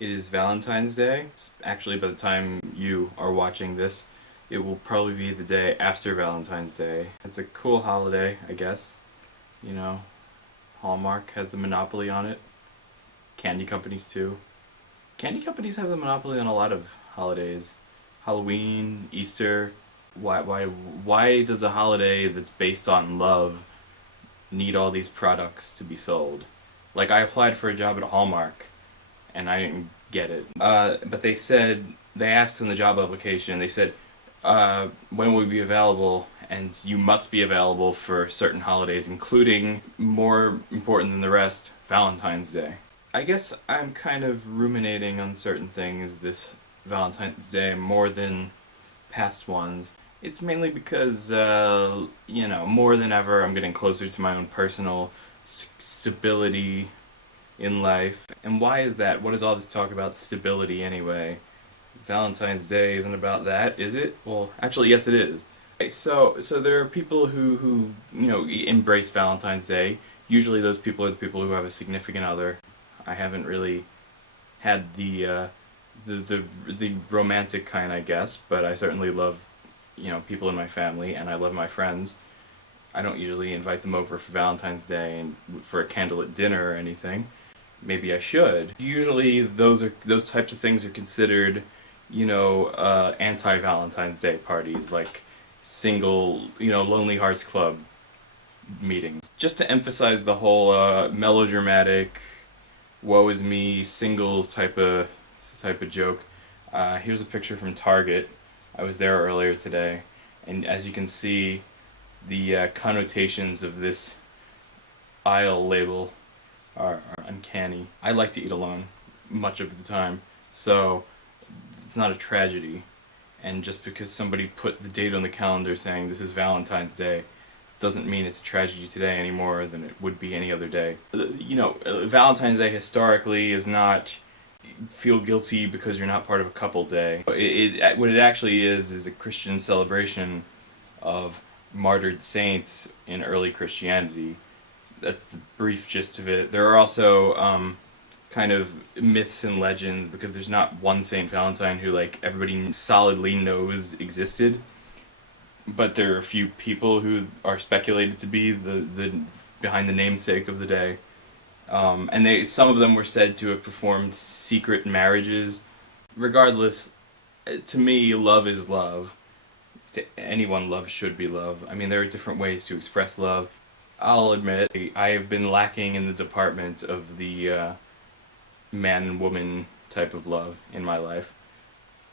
It is Valentine's Day. Actually, by the time you are watching this, it will probably be the day after Valentine's Day. It's a cool holiday, I guess. You know, Hallmark has the monopoly on it. Candy companies too. Candy companies have the monopoly on a lot of holidays. Halloween, Easter. Why does a holiday that's based on love need all these products to be sold? Like, I applied for a job at Hallmark and I didn't get it. But they asked in the job application, they said, when will we be available? And you must be available for certain holidays, including, more important than the rest, Valentine's Day. I guess I'm kind of ruminating on certain things this Valentine's Day more than past ones. It's mainly because, more than ever, I'm getting closer to my own personal stability in life. And why is that? What is all this talk about stability anyway? Valentine's Day isn't about that, is it? Well, actually, yes, it is. So there are people who embrace Valentine's Day. Usually, those people are the people who have a significant other. I haven't really had the romantic kind, I guess, but I certainly love people in my family, and I love my friends. I don't usually invite them over for Valentine's Day and for a candlelit dinner or anything. Maybe I should. Usually those types of things are considered, anti-Valentine's Day parties, like single, Lonely Hearts Club meetings. Just to emphasize the whole melodramatic, woe is me, singles type of joke. Here's a picture from Target. I was there earlier today, and as you can see, the connotations of this aisle label are uncanny. I like to eat alone much of the time, so it's not a tragedy. And just because somebody put the date on the calendar saying this is Valentine's Day doesn't mean it's a tragedy today any more than it would be any other day. Valentine's Day historically is not feel guilty because you're not part of a couple day. What it actually is a Christian celebration of martyred saints in early Christianity. That's the brief gist of it. There are also kind of myths and legends, because there's not one Saint Valentine who everybody solidly knows existed, but there are a few people who are speculated to be the behind the namesake of the day. And some of them were said to have performed secret marriages. Regardless, to me, love is love. To anyone, love should be love. I mean, there are different ways to express love. I'll admit, I have been lacking in the department of the man and woman type of love in my life.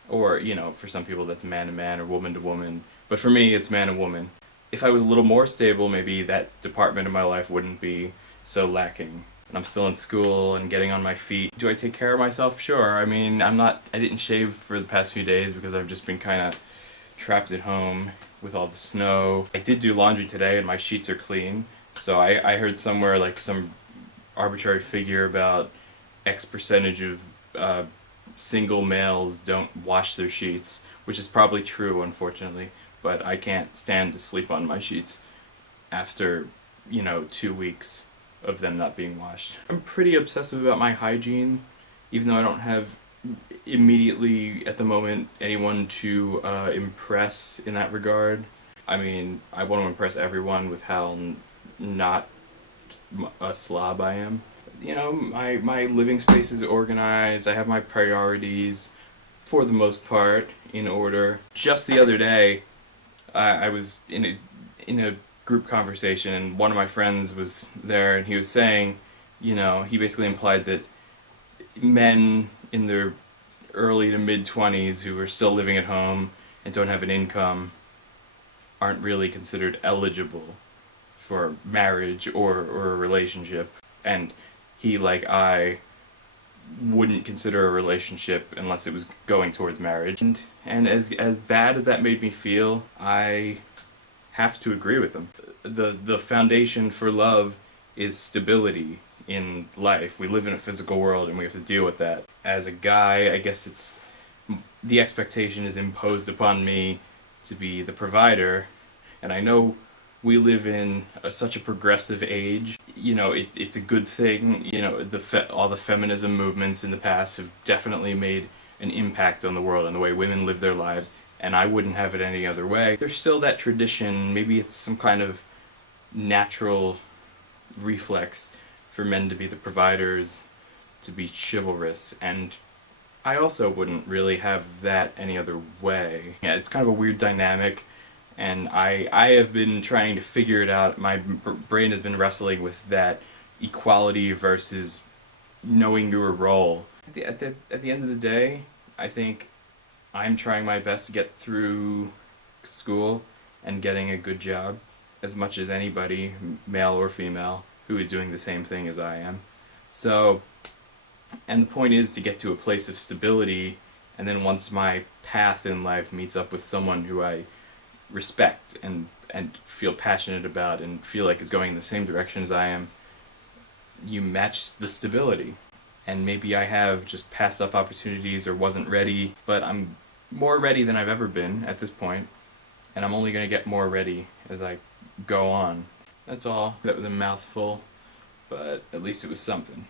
Or, for some people that's man to man or woman to woman. But for me, it's man and woman. If I was a little more stable, maybe that department of my life wouldn't be so lacking. And I'm still in school and getting on my feet. Do I take care of myself? Sure. I mean, I didn't shave for the past few days because I've just been kind of trapped at home with all the snow. I did do laundry today and my sheets are clean. So I heard somewhere some arbitrary figure about X percentage of single males don't wash their sheets, which is probably true, unfortunately. But I can't stand to sleep on my sheets after, 2 weeks of them not being washed. I'm pretty obsessive about my hygiene, even though I don't have immediately at the moment anyone to impress in that regard. I mean, I want to impress everyone with how not a slob I am. My living space is organized. I have my priorities, for the most part, in order. Just the other day, I was in a group conversation, and one of my friends was there, and he was saying, he basically implied that men in their early to mid-20s who are still living at home and don't have an income aren't really considered eligible for marriage or a relationship. And he, like I, wouldn't consider a relationship unless it was going towards marriage. And as bad as that made me feel, I have to agree with him. The foundation for love is stability in life. We live in a physical world and we have to deal with that. As a guy, I guess the expectation is imposed upon me to be the provider, and I know we live in such a progressive age. You know, it's a good thing. You know, all the feminism movements in the past have definitely made an impact on the world and the way women live their lives, and I wouldn't have it any other way. There's still that tradition, maybe it's some kind of natural reflex for men to be the providers, to be chivalrous, and I also wouldn't really have that any other way. Yeah, it's kind of a weird dynamic, and I have been trying to figure it out. My brain has been wrestling with that equality versus knowing your role. At the end of the day, I think I'm trying my best to get through school and getting a good job as much as anybody, male or female, who is doing the same thing as I am. So, and the point is to get to a place of stability, and then once my path in life meets up with someone who I respect and feel passionate about and feel like is going in the same direction as I am, you match the stability. And maybe I have just passed up opportunities or wasn't ready, but I'm more ready than I've ever been at this point, and I'm only going to get more ready as I go on. That's all. That was a mouthful, but at least it was something.